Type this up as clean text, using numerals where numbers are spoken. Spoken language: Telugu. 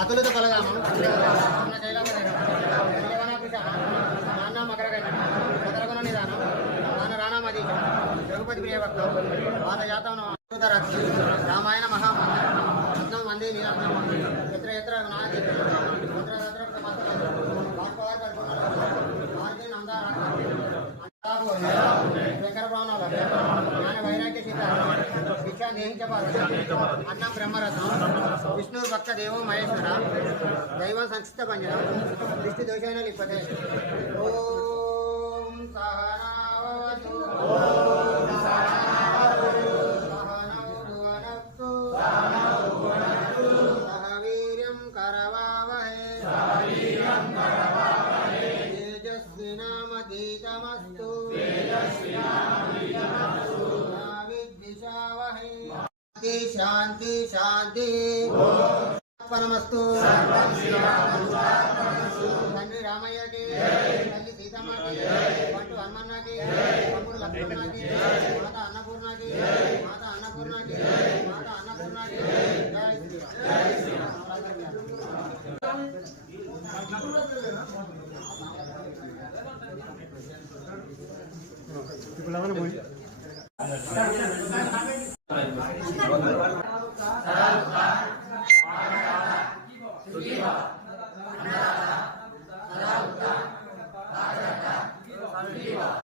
అతులతో కలగాము నాన్న మకరగణ కదరగొన నిదానం నాన్న రాణా మదీ రఘుపతి ప్రియభక్త పాదజాతం రామాయణ మహామంత్రం వందే నిరాత్మ ఎత్ర ఎత్ర నాయక శంకర ప్రాణాల జ్ఞాన వైరాగ్య సీత శిక్షా అన్నం బ్రహ్మరథం విష్ణు భక్త దేవో మహేశ్వర దైవం సంక్షిప్త పంజరం దృష్టి దోషైన లిపతే ఓం సహనావతు సహనౌ భువనక్తు సహ వీర్యం కరవావహే తేజస్వినామధీతమస్తు శాంతి శాంతి నమస్తు తండ్రి రామయ్యకి తల్లి సీతమ్మకి పట్టు హనుమన్నకి తమ్ముడు లక్ష్మణకి మాత అన్నపూర్ణకి మాత అన్నపూర్ణకి మాత అన్నపూర్ణకి జై శ్రీరామ్.